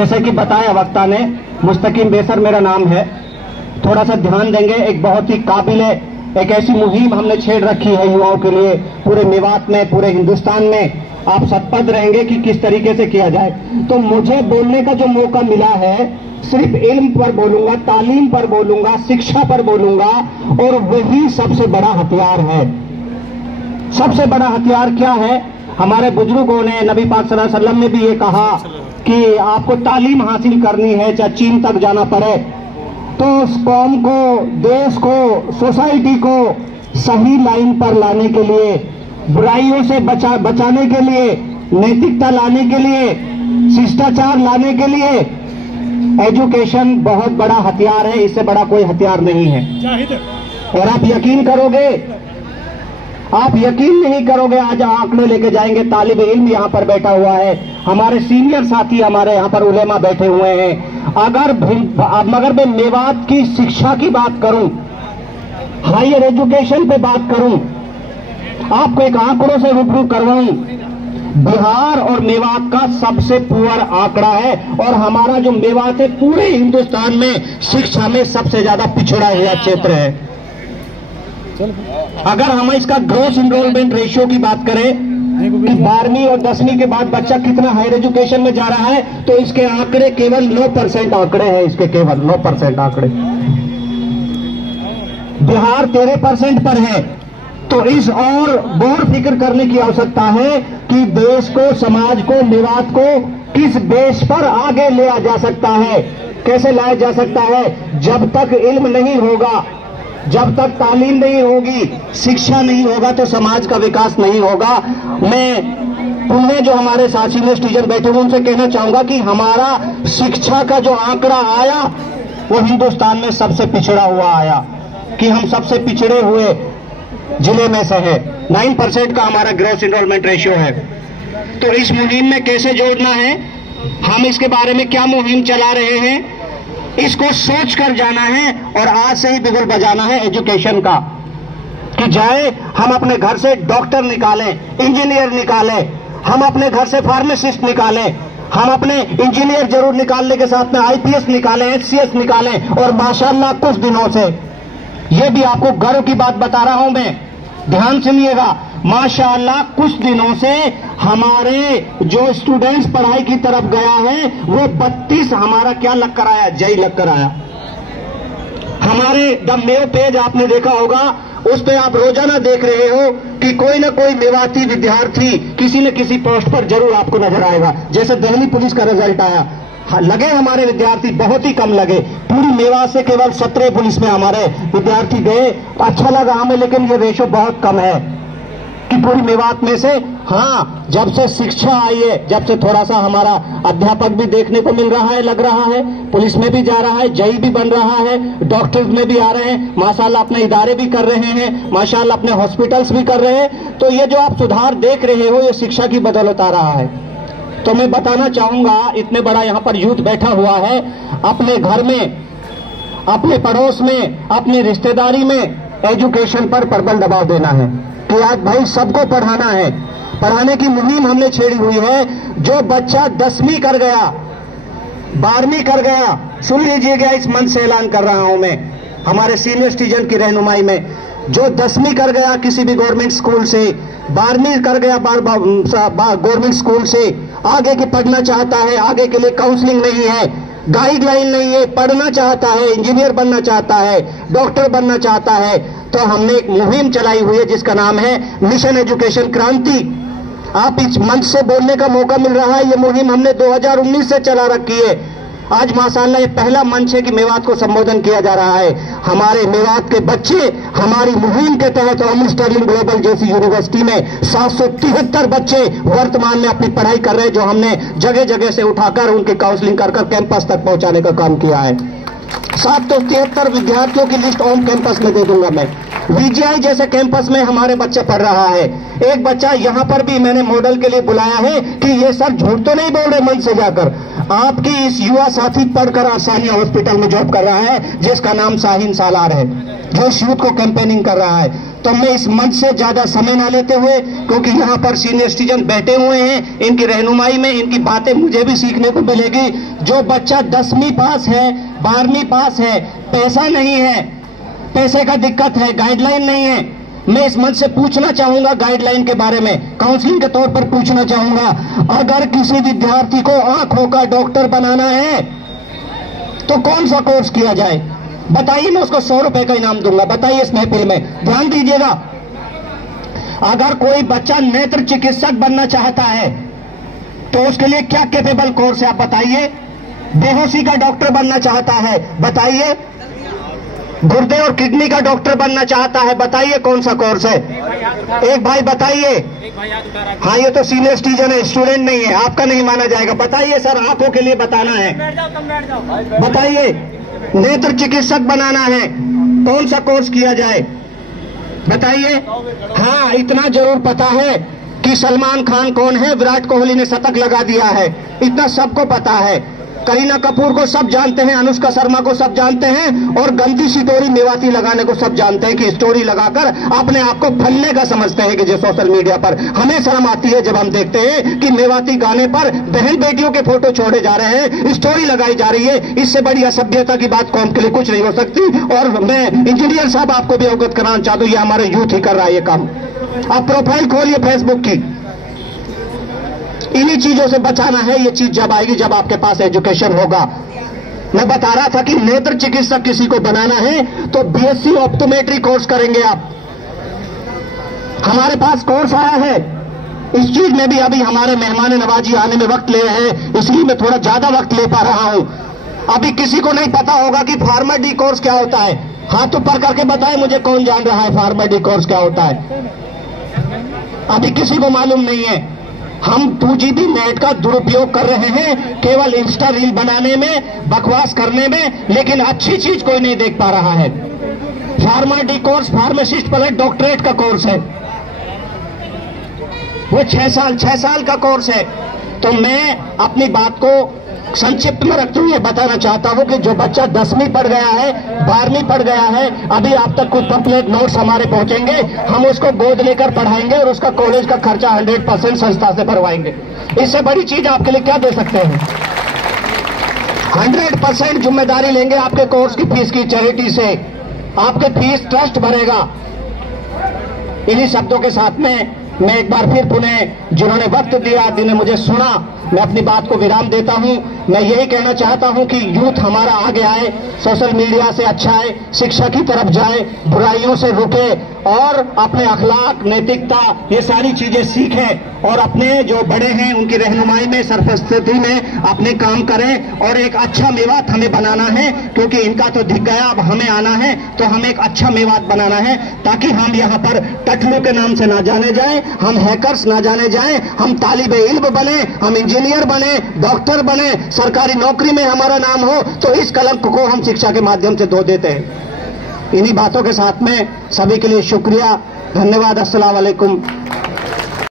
जैसे कि बताया वक्ता ने, मुस्तकीम बेसर मेरा नाम है। थोड़ा सा ध्यान देंगे, एक बहुत ही काबिल एक ऐसी मुहिम हमने छेड़ रखी है युवाओं के लिए पूरे मेवात में, पूरे हिंदुस्तान में। आप सतपथ रहेंगे कि किस तरीके से किया जाए। तो मुझे बोलने का जो मौका मिला है, सिर्फ इल्म पर बोलूंगा, तालीम पर बोलूंगा, शिक्षा पर बोलूंगा, और वही सबसे बड़ा हथियार है। सबसे बड़ा हथियार क्या है? हमारे बुजुर्गों ने, नबी पाक सल्लल्लाहु अलैहि वसल्लम ने भी ये कहा कि आपको तालीम हासिल करनी है, चाहे चीन तक जाना पड़े। तो उस कौम को, देश को, सोसाइटी को सही लाइन पर लाने के लिए, बुराइयों से बचाने के लिए, नैतिकता लाने के लिए, शिष्टाचार लाने के लिए एजुकेशन बहुत बड़ा हथियार है। इससे बड़ा कोई हथियार नहीं है। और आप यकीन करोगे, आप यकीन नहीं करोगे, आज आंकड़े लेके जाएंगे। तालिब इल्म यहाँ पर बैठा हुआ है, हमारे सीनियर साथी, हमारे यहाँ पर उलेमा बैठे हुए हैं। अगर मैं मेवात की शिक्षा की बात करूं, हायर एजुकेशन पे बात करूं, आपको एक आंकड़ों से रूबरू करवाऊं, बिहार और मेवात का सबसे पुअर आंकड़ा है। और हमारा जो मेवात है पूरे हिंदुस्तान में शिक्षा में सबसे ज्यादा पिछड़ा हुआ क्षेत्र है। अगर हम इसका ग्रोस इनरोलमेंट रेशियो की बात करें कि 12वीं और 10वीं के बाद बच्चा कितना हायर एजुकेशन में जा रहा है, तो इसके आंकड़े केवल 9% आंकड़े हैं। इसके केवल 9% आंकड़े। बिहार 13% पर है। तो इस और गौर फिक्र करने की आवश्यकता है कि देश को, समाज को, मेवात को किस बेस पर आगे लिया जा सकता है, कैसे लाया जा सकता है। जब तक इल्म नहीं होगा, जब तक तालीम नहीं होगी, शिक्षा नहीं होगा, तो समाज का विकास नहीं होगा। मैं उनमें जो हमारे साथ सीनियर सिटीजन बैठे हुए उनसे कहना चाहूंगा कि हमारा शिक्षा का जो आंकड़ा आया वो हिंदुस्तान में सबसे पिछड़ा हुआ आया, कि हम सबसे पिछड़े हुए जिले में से है। 9% का हमारा ग्रोस इनरोलमेंट रेशियो है। तो इस मुहिम में कैसे जोड़ना है, हम इसके बारे में क्या मुहिम चला रहे हैं, इसको सोच कर जाना है और आज से ही बिगुल बजाना है एजुकेशन का। कि जाए हम अपने घर से डॉक्टर निकालें, इंजीनियर निकालें, हम अपने घर से फार्मासिस्ट निकालें, हम अपने इंजीनियर जरूर निकालने के साथ में आईपीएस निकालें, एचसीएस निकालें। और माशाल्लाह कुछ दिनों से, ये भी आपको गर्व की बात बता रहा हूं मैं, ध्यान सुनिएगा, माशाअल्लाह कुछ दिनों से हमारे जो स्टूडेंट्स पढ़ाई की तरफ गया है वो 32 हमारा क्या लग कर आया, जय लग कर आया। हमारे द मेयो पेज आपने देखा होगा, उस पे आप रोजाना देख रहे हो कि कोई ना कोई मेवाती विद्यार्थी किसी न किसी पोस्ट पर जरूर आपको नजर आएगा। जैसे दिल्ली पुलिस का रिजल्ट आया, लगे हमारे विद्यार्थी बहुत ही कम लगे, पूरी मेवात से केवल 17 पुलिस में हमारे विद्यार्थी गए। अच्छा लगा हमें, लेकिन ये रेशो बहुत कम है कि पूरी मेवात में से। हाँ, जब से शिक्षा आई है, जब से थोड़ा सा हमारा अध्यापक भी देखने को मिल रहा है, लग रहा है, पुलिस में भी जा रहा है, जई भी बन रहा है, डॉक्टर्स में भी आ रहे हैं, माशाल्लाह अपने इदारे भी कर रहे हैं, माशाल्लाह अपने हॉस्पिटल्स भी कर रहे हैं। तो ये जो आप सुधार देख रहे हो, ये शिक्षा की बदौलत आ रहा है। तो मैं बताना चाहूंगा, इतने बड़ा यहाँ पर यूथ बैठा हुआ है, अपने घर में, अपने पड़ोस में, अपनी रिश्तेदारी में एजुकेशन पर प्रबल दबाव देना है कि आज भाई सबको पढ़ाना है। पढ़ाने की मुहिम हमने छेड़ी हुई है। जो बच्चा 10वीं कर गया, 12वीं कर गया, सुन लीजिएगा, इस मंच से ऐलान कर रहा हूं मैं हमारे सीनियर सिटीजन की रहनुमाई में, जो 10वीं कर गया किसी भी गवर्नमेंट स्कूल से, 12वीं कर गया गवर्नमेंट स्कूल से, आगे के पढ़ना चाहता है, आगे के लिए काउंसलिंग नहीं है, गाइडलाइन नहीं है, पढ़ना चाहता है, इंजीनियर बनना चाहता है, डॉक्टर बनना चाहता है, तो हमने एक मुहिम चलाई हुई है जिसका नाम है मिशन एजुकेशन क्रांति। आप इस मंच से बोलने का मौका मिल रहा है। ये मुहिम हमने 2019 से चला रखी है। आज माशाअल्लाह ये पहला मंच है कि मेवात को संबोधन किया जा रहा है। हमारे मेवात के बच्चे हमारी मुहिम के तहत रॉयल स्टर्लिंग ग्लोबल जैसी यूनिवर्सिटी में 773 बच्चे वर्तमान में अपनी पढ़ाई कर रहे हैं, जो हमने जगह जगह से उठाकर उनकी काउंसलिंग कर कैंपस तक पहुंचाने का काम किया है। 773 विद्यार्थियों की लिस्ट होम कैंपस में दे दूंगा मैं। वीजीआई जैसे कैंपस में हमारे बच्चा पढ़ रहा है। एक बच्चा यहाँ पर भी मैंने मॉडल के लिए बुलाया है कि ये सर झूठ तो नहीं बोल रहे मंच से जाकर, आपकी इस युवा साथी पढ़कर आसानिया हॉस्पिटल में जॉब कर रहा है, जिसका नाम शाहीन सालार है, जो इस यूथ को कैंपेनिंग कर रहा है। तो मैं इस मंच से ज्यादा समय ना लेते हुए, क्योंकि यहाँ पर सीनियर सिटीजन बैठे हुए हैं, इनकी रहनुमाई में इनकी बातें मुझे भी सीखने को मिलेगी। जो बच्चा 10वीं पास है, 12वीं पास है, पैसा नहीं है, पैसे का दिक्कत है, गाइडलाइन नहीं है, मैं इस मंच से पूछना चाहूंगा गाइडलाइन के बारे में, काउंसलिंग के तौर पर पूछना चाहूंगा। अगर किसी विद्यार्थी को आंखों का डॉक्टर बनाना है तो कौन सा कोर्स किया जाए? बताइए, मैं उसको 100 रुपए का इनाम दूंगा। बताइए इस महफिल में, ध्यान दीजिएगा। अगर कोई बच्चा नेत्र चिकित्सक बनना चाहता है तो उसके लिए क्या कैपेबल कोर्स है आप बताइए। बेहोशी का डॉक्टर बनना चाहता है, बताइए। गुर्दे और किडनी का डॉक्टर बनना चाहता है, बताइए कौन सा कोर्स है? एक भाई बताइए। हाँ, ये तो सीनियर सिटीजन है, स्टूडेंट नहीं है, आपका नहीं माना जाएगा। बताइए सर, आंखों के लिए बताना है, बताइए। नेत्र चिकित्सक बनाना है, कौन सा कोर्स किया जाए? बताइए। हाँ, इतना जरूर पता है कि सलमान खान कौन है, विराट कोहली ने शतक लगा दिया है, इतना सबको पता है। करीना कपूर को सब जानते हैं, अनुष्का शर्मा को सब जानते हैं, और गंदी स्टोरी मेवाती लगाने को सब जानते हैं कि स्टोरी लगाकर अपने आप को फलने का समझते हैं कि जो सोशल मीडिया पर। हमें शर्म आती है जब हम देखते हैं कि मेवाती गाने पर बहन बेटियों के फोटो छोड़े जा रहे हैं, स्टोरी लगाई जा रही है। इससे बड़ी असभ्यता की बात कौम के लिए कुछ नहीं हो सकती। और मैं इंजीनियर साहब आपको भी अवगत कराना चाहता हूं, ये हमारे यूथ ही कर रहा है ये काम। आप प्रोफाइल खोलिए फेसबुक की। इन्हीं चीजों से बचाना है। ये चीज जब आएगी जब आपके पास एजुकेशन होगा। मैं बता रहा था कि नेत्र चिकित्सक किसी को बनाना है तो बीएससी ऑप्टोमेट्री कोर्स करेंगे आप। हमारे पास कोर्स आया है, इस चीज में भी अभी हमारे मेहमान नवाजी आने में वक्त ले रहे हैं, इसलिए मैं थोड़ा ज्यादा वक्त ले पा रहा हूं। अभी किसी को नहीं पता होगा कि फार्मर डी कोर्स क्या होता है। हाथ ऊपर करके बताए मुझे, कौन जान रहा है फार्मर डी कोर्स क्या होता है? अभी किसी को मालूम नहीं है। हम 2GB नेट का दुरुपयोग कर रहे हैं केवल इंस्टा रील बनाने में, बकवास करने में, लेकिन अच्छी चीज कोई नहीं देख पा रहा है। Pharma D course pharmacist plus doctorate का कोर्स है, वो 6 साल का कोर्स है। तो मैं अपनी बात को संक्षिप्त में रखते हुए बताना चाहता हूं कि जो बच्चा 10वीं पढ़ गया है, 12वीं पढ़ गया है, अभी आप तक कुछ पम्पलेट नोट्स हमारे पहुंचेंगे, हम उसको गोद लेकर पढ़ाएंगे और उसका कॉलेज का खर्चा 100% संस्था से भरवाएंगे। इससे बड़ी चीज आपके लिए क्या दे सकते हैं? 100% जिम्मेदारी लेंगे आपके कोर्स की फीस की, चैरिटी से आपके फीस ट्रस्ट भरेगा। इन्हीं शब्दों के साथ में मैं एक बार फिर पुनः जिन्होंने वक्त दिया, जिन्होंने मुझे सुना, मैं अपनी बात को विराम देता हूं। मैं यही कहना चाहता हूं कि यूथ हमारा आगे आए, सोशल मीडिया से अच्छा है, शिक्षा की तरफ जाए, बुराइयों से रुके और अपने अखलाक, नैतिकता, ये सारी चीजें सीखें और अपने जो बड़े हैं उनकी रहनुमाई में, सरपरस्ती में अपने काम करें। और एक अच्छा मेवात हमें बनाना है, क्योंकि इनका तो दिख गया, अब हमें आना है, तो हमें एक अच्छा मेवात बनाना है ताकि हम यहाँ पर टटलू के नाम से ना जाने जाएं, हम हैकर्स ना जाने जाएं, हम तालिबे इल्म बने, हम इंजीनियर बने, डॉक्टर बने, सरकारी नौकरी में हमारा नाम हो। तो इस कलंक को हम शिक्षा के माध्यम से धो देते हैं। इन्हीं बातों के साथ में सभी के लिए शुक्रिया, धन्यवाद। अस्सलाम वालेकुम।